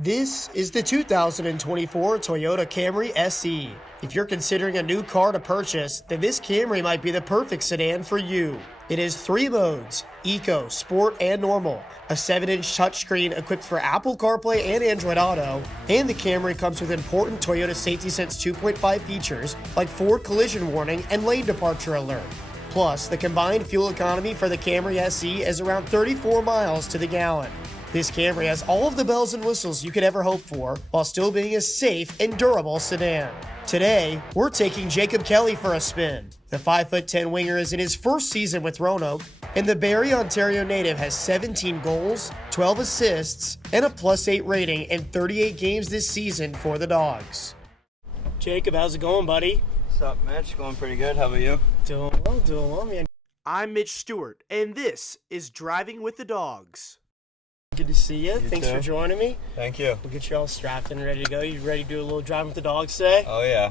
This is the 2024 Toyota Camry SE. If you're considering a new car to purchase, then this Camry might be the perfect sedan for you. It has 3 modes: Eco, Sport, and Normal, a 7-inch touchscreen equipped for Apple CarPlay and Android Auto, and the Camry comes with important Toyota Safety Sense 2.5 features like forward collision warning and lane departure alert. Plus, the combined fuel economy for the Camry SE is around 34 miles to the gallon. This Camry has all of the bells and whistles you could ever hope for, while still being a safe and durable sedan. Today, we're taking Jacob Kelly for a spin. The 5'10" winger is in his first season with Roanoke, and the Barrie, Ontario native has 17 goals, 12 assists, and a +8 rating in 38 games this season for the Dawgs. Jacob, how's it going, buddy? What's up, Mitch? Going pretty good. How about you? Doing well, man. I'm Mitch Stewart, and this is Driving with the Dawgs. Good to see you. Thanks for joining me. Thank you. We'll get you all strapped and ready to go. You ready to do a little Driving with the Dawgs today? Oh, yeah.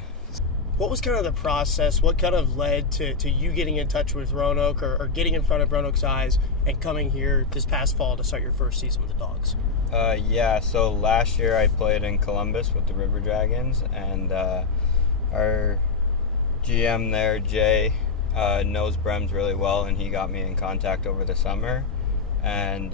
What was kind of the process? What kind of led to you getting in touch with Roanoke or getting in front of Roanoke's eyes and coming here this past fall to start your first season with the Dawgs? So last year I played in Columbus with the River Dragons, and our GM there, Jay, knows Brems really well, and he got me in contact over the summer. And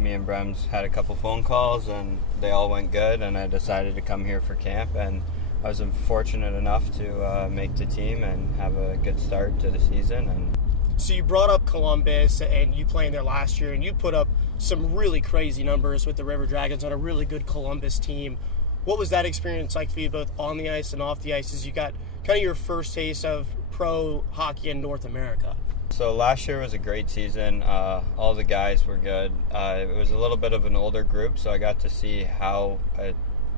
me and Brems had a couple phone calls, and they all went good, and I decided to come here for camp, and I was fortunate enough to make the team and have a good start to the season. And so you brought up Columbus, and you playing there last year, and you put up some really crazy numbers with the River Dragons on a really good Columbus team. What was that experience like for you, both on the ice and off the ice, as you got kind of your first taste of pro hockey in North America? So last year was a great season. All the guys were good. It was a little bit of an older group, so I got to see how a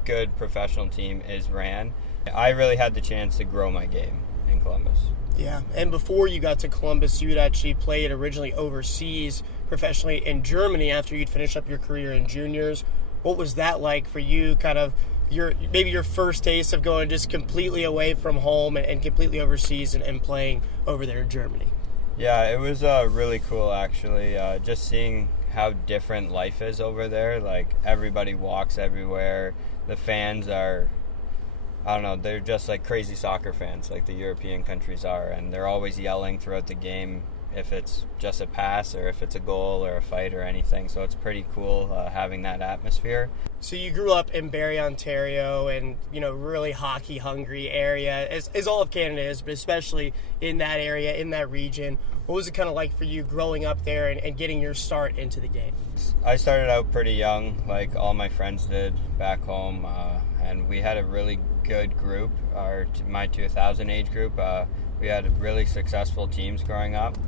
good professional team is ran. I really had the chance to grow my game in Columbus. Yeah, and before you got to Columbus, you had actually played originally overseas professionally in Germany after you'd finished up your career in juniors. What was that like for you, kind of your first taste of going just completely away from home and completely overseas and playing over there in Germany? Yeah, it was really cool, actually, just seeing how different life is over there. Like, everybody walks everywhere. The fans are, I don't know, they're just like crazy soccer fans, like the European countries are, and they're always yelling throughout the game if it's just a pass or if it's a goal or a fight or anything. So it's pretty cool having that atmosphere. So you grew up in Barrie, Ontario, and really hockey hungry area, as all of Canada is, but especially in that area, in that region. What was it kind of like for you growing up there and getting your start into the game? I started out pretty young, like all my friends did back home, and we had a really good group. My 2000 age group, we had really successful teams growing up.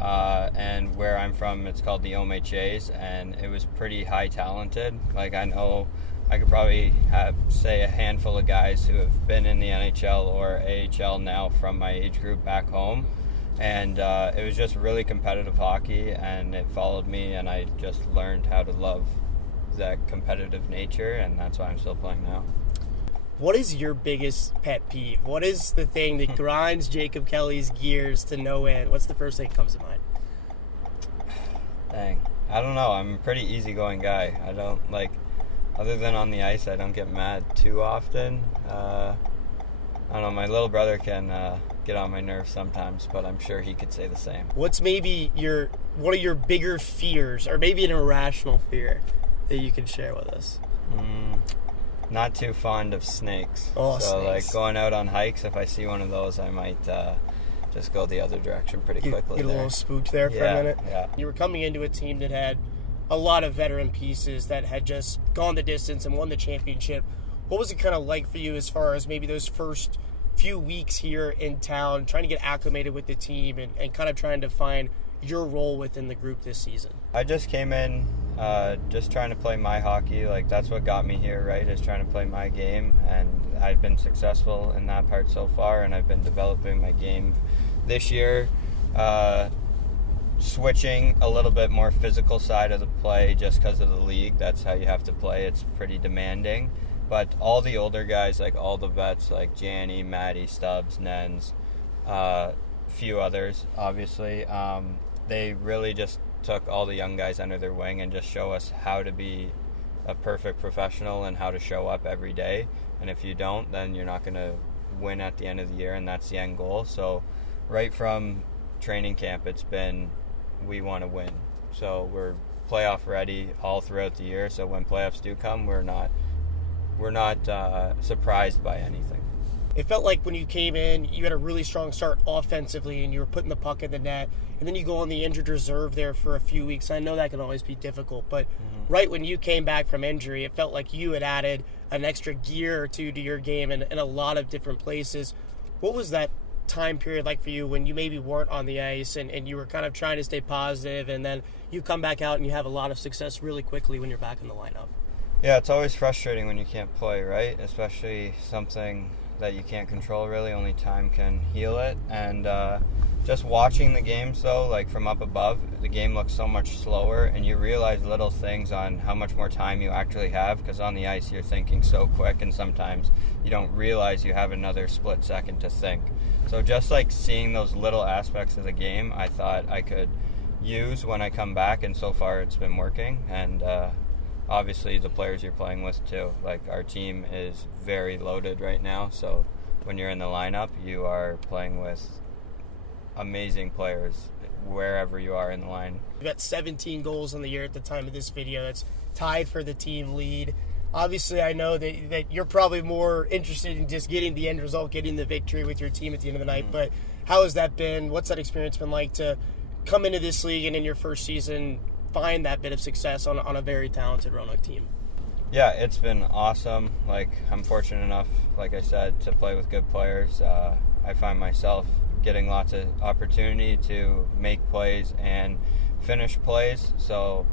And where I'm from, it's called the OMHAs, and it was pretty high talented. Like, I know I could probably say a handful of guys who have been in the NHL or AHL now from my age group back home. And it was just really competitive hockey, and it followed me, and I just learned how to love that competitive nature, and that's why I'm still playing now. What is your biggest pet peeve? What is the thing that grinds Jacob Kelly's gears to no end? What's the first thing that comes to mind? Dang. I don't know. I'm a pretty easygoing guy. I don't, other than on the ice, I don't get mad too often. I don't know. My little brother can get on my nerves sometimes, but I'm sure he could say the same. What's maybe one of your bigger fears, or maybe an irrational fear, that you can share with us? Not too fond of snakes. Oh, so snakes. Like going out on hikes, if I see one of those, I might just go the other direction pretty quickly. Get a little spooked there for a minute. Yeah. You were coming into a team that had a lot of veteran pieces that had just gone the distance and won the championship. What was it kind of like for you as far as maybe those first few weeks here in town, trying to get acclimated with the team and kind of trying to find your role within the group this season? I just came in just trying to play my hockey. Like, that's what got me here, right, is trying to play my game, and I've been successful in that part so far, and I've been developing my game this year, switching a little bit more physical side of the play just because of the league. That's how you have to play. It's pretty demanding. But all the older guys, like all the vets, like Janny, Matty, Stubbs, Nens, few others, obviously, they really just took all the young guys under their wing and just show us how to be a perfect professional and how to show up every day. And if you don't, then you're not going to win at the end of the year, and that's the end goal. So right from training camp, it's been we want to win. So we're playoff ready all throughout the year. So when playoffs do come, we're not surprised by anything. It felt like when you came in, you had a really strong start offensively, and you were putting the puck in the net, and then you go on the injured reserve there for a few weeks. I know that can always be difficult, but right when you came back from injury, it felt like you had added an extra gear or two to your game in a lot of different places. What was that time period like for you when you maybe weren't on the ice and you were kind of trying to stay positive, and then you come back out and you have a lot of success really quickly when you're back in the lineup? Yeah, it's always frustrating when you can't play, right? Especially something that you can't control, really. Only time can heal it. And just watching the games, though, like from up above, the game looks so much slower, and you realize little things on how much more time you actually have, because on the ice you're thinking so quick, and sometimes you don't realize you have another split second to think. So just like seeing those little aspects of the game, I thought I could use when I come back, and so far it's been working. And obviously the players you're playing with too. Like, our team is very loaded right now, so when you're in the lineup, you are playing with amazing players wherever you are in the line. You got 17 goals on the year at the time of this video. That's tied for the team lead. Obviously, I know that you're probably more interested in just getting the end result, getting the victory with your team at the end of the night, but how has that been? What's that experience been like to come into this league and in your first season find that bit of success on a very talented Roanoke team? Yeah, it's been awesome. Like, I'm fortunate enough, like I said, to play with good players. I find myself getting lots of opportunity to make plays and finish plays. So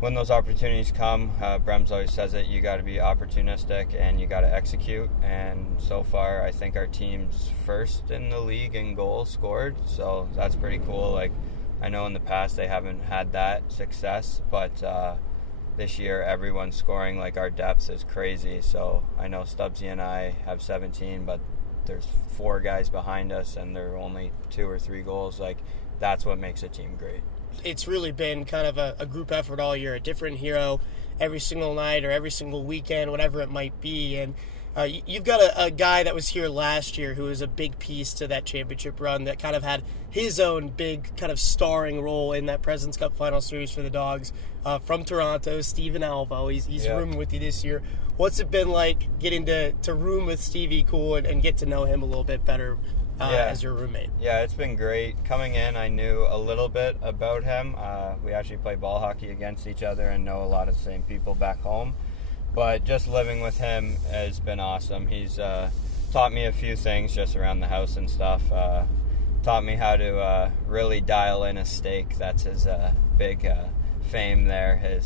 when those opportunities come, Brems always says it, you got to be opportunistic and you got to execute. And so far, I think our team's first in the league in goals scored. So that's pretty cool. Like, I know in the past they haven't had that success, but this year everyone's scoring. Like, our depth is crazy. So I know Stubbsy and I have 17, but there's 4 guys behind us and there are only 2 or 3 goals. Like, that's what makes a team great. It's really been kind of a group effort all year, a different hero every single night or every single weekend, whatever it might be. And you've got a guy that was here last year who was a big piece to that championship run that kind of had his own big kind of starring role in that President's Cup final series for the Dawgs, from Toronto, Steven Alvo. He's rooming with you this year. What's it been like getting to room with Stevie Cool and get to know him a little bit better as your roommate? Yeah, it's been great. Coming in, I knew a little bit about him. We actually play ball hockey against each other and know a lot of the same people back home. But just living with him has been awesome. He's taught me a few things just around the house and stuff. Taught me how to really dial in a steak. That's his big fame there.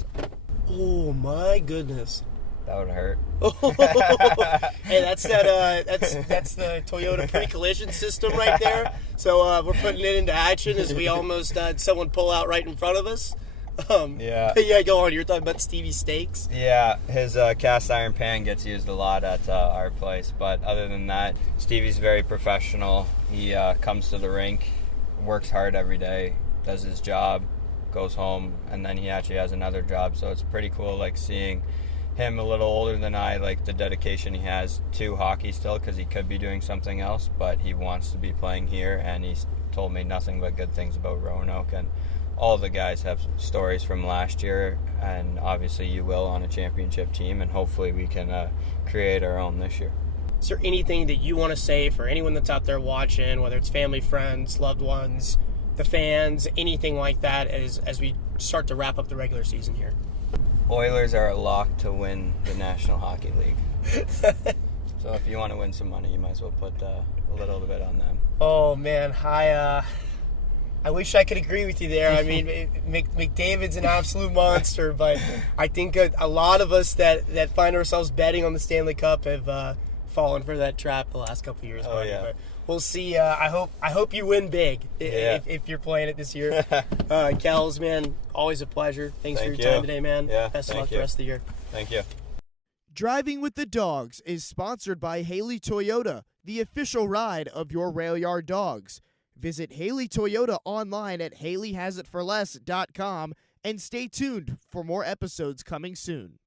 Oh my goodness. That would hurt. Hey, that's the Toyota pre-collision system right there. So we're putting it into action as we almost had someone pull out right in front of us. Yeah, go on. You're talking about Stevie Steaks. Yeah, his cast iron pan gets used a lot at our place. But other than that, Stevie's very professional. He comes to the rink, works hard every day, does his job, goes home, and then he actually has another job. So it's pretty cool, like, seeing him a little older than I, like the dedication he has to hockey still, because he could be doing something else, but he wants to be playing here, and he's told me nothing but good things about Roanoke. And all the guys have stories from last year, and obviously you will on a championship team, and hopefully we can create our own this year. Is there anything that you want to say for anyone that's out there watching, whether it's family, friends, loved ones, the fans, anything like that, as we start to wrap up the regular season here? Oilers are a lock to win the National Hockey League. So if you want to win some money, you might as well put a little bit on them. Oh, man. I wish I could agree with you there. I mean, McDavid's an absolute monster, but I think a lot of us that find ourselves betting on the Stanley Cup have fallen for that trap the last couple of years. Oh, yeah. But we'll see. I hope you win big if you're playing it this year. Kels, man, always a pleasure. Thanks for your time today, man. Yeah, Best of luck the rest of the year. Thank you. Driving with the Dawgs is sponsored by Haley Toyota, the official ride of your rail yard dogs. Visit Haley Toyota online at HaleyHasItForLess.com and stay tuned for more episodes coming soon.